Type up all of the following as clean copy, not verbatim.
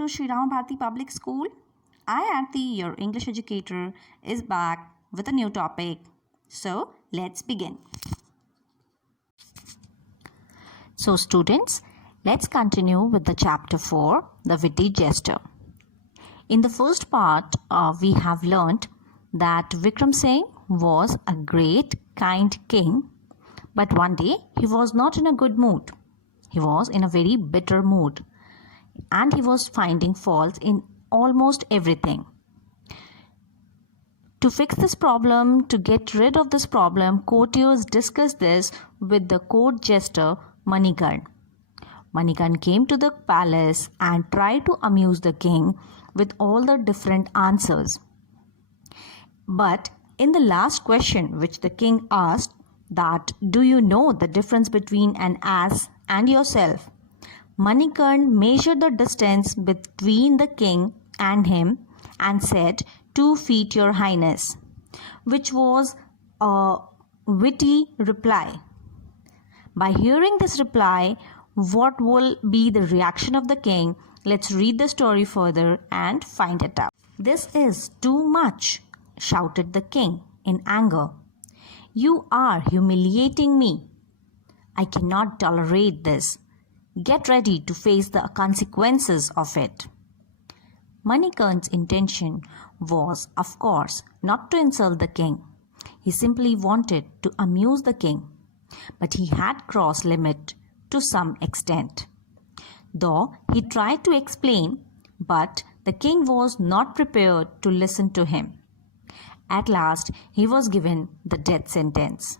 to Shri Rama Bharti Public School. I, Aarti, your English educator, is back with a new topic. So, let's begin. So, students, let's continue with the chapter 4, the Witty Jester. In the first part, we have learnt that Vikram Singh was a great, kind king, but one day he was not in a good mood. He was in a very bitter mood, and he was finding faults in almost everything. To fix this problem, to get rid of this problem, courtiers discussed this with the court jester Manikarn. Manikarn came to the palace and tried to amuse the king with all the different answers. But in the last question which the king asked, that do you know the difference between an ass and yourself? Manikarn measured the distance between the king and him and said, 2 feet, your highness, which was a witty reply. By hearing this reply, what will be the reaction of the king? Let's read the story further and find it out. This is too much, shouted the king in anger. You are humiliating me. I cannot tolerate this. Get ready to face the consequences of it. Manikarn's intention was, of course, not to insult the king. He simply wanted to amuse the king. But he had crossed limit to some extent. Though he tried to explain, but the king was not prepared to listen to him. At last, he was given the death sentence.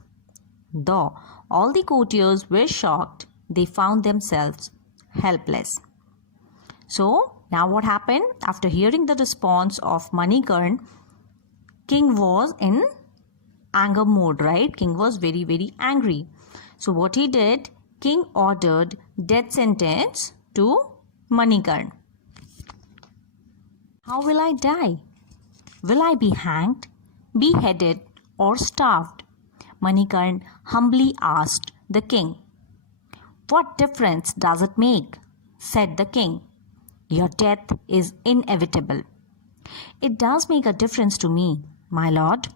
Though all the courtiers were shocked, they found themselves helpless. So, now what happened? After hearing the response of Manikarn, king was in anger mode, right? King was very, very angry. So, what he did? King ordered death sentence to Manikarn. How will I die? Will I be hanged, beheaded, or starved? Manikarn humbly asked the king. What difference does it make? Said the king. Your death is inevitable. It does make a difference to me, my lord.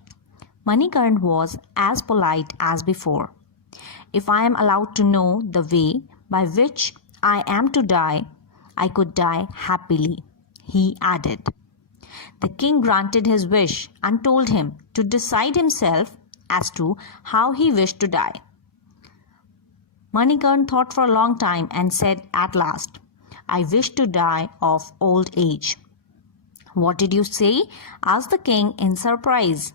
Manikarn was as polite as before. If I am allowed to know the way by which I am to die, I could die happily, he added. The king granted his wish and told him to decide himself as to how he wished to die. Manikarn thought for a long time and said at last, I wish to die of old age. What did you say? Asked the king in surprise.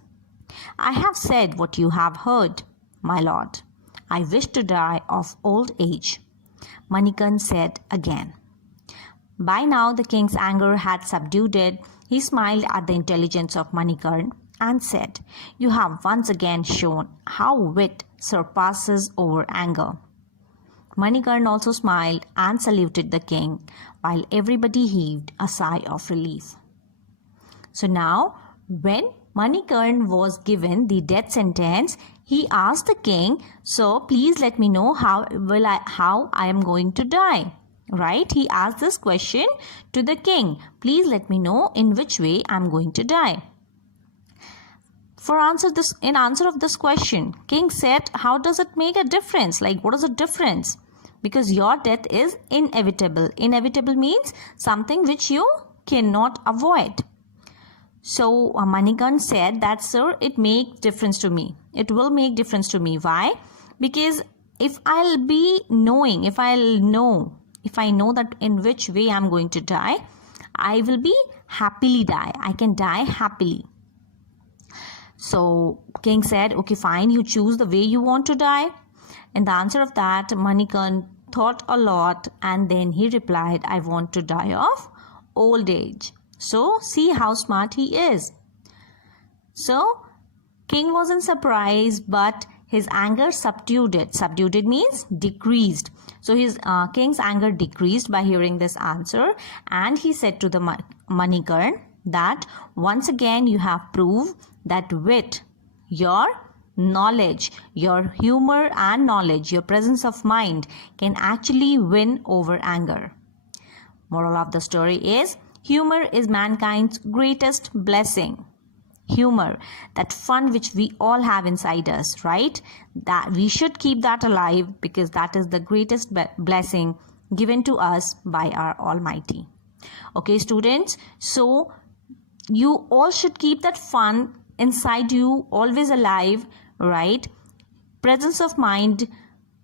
I have said what you have heard, my lord. I wish to die of old age. Manikarn said again. By now the king's anger had subdued it. He smiled at the intelligence of Manikarn and said, You have once again shown how wit surpasses over anger. Manikarn also smiled and saluted the king, while everybody heaved a sigh of relief. So now, when Manikarn was given the death sentence, he asked the king, so please let me know how I am going to die. Right? He asked this question to the king. Please let me know in which way I am going to die. In answer of this question, king said, how does it make a difference? Like, what is the difference? Because your death is inevitable. Inevitable means something which you cannot avoid. So Manikarn said that, sir, it makes difference to me. It will make difference to me. Why? Because if I know that in which way I am going to die, I will be happily die. I can die happily. So king said, okay, fine, you choose the way you want to die. In the answer of that, Manikarn thought a lot and then he replied, I want to die of old age. So see how smart he is. So king was in surprise, but his anger subdued it. Subdued it means decreased. So his king's anger decreased by hearing this answer, and he said to the Manikarn that once again you have proved that wit, your knowledge, your humor and knowledge, your presence of mind can actually win over anger. Moral of the story is humor is mankind's greatest blessing. Humor, that fun which we all have inside us, right? That we should keep that alive because that is the greatest blessing given to us by our Almighty. Okay, students, so you all should keep that fun inside you always alive, right? Presence of mind,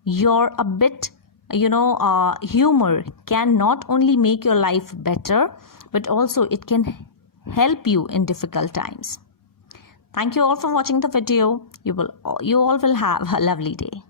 you're a bit, humor can not only make your life better, but also it can help you in difficult times. Thank you all for watching the video. You all will have a lovely day.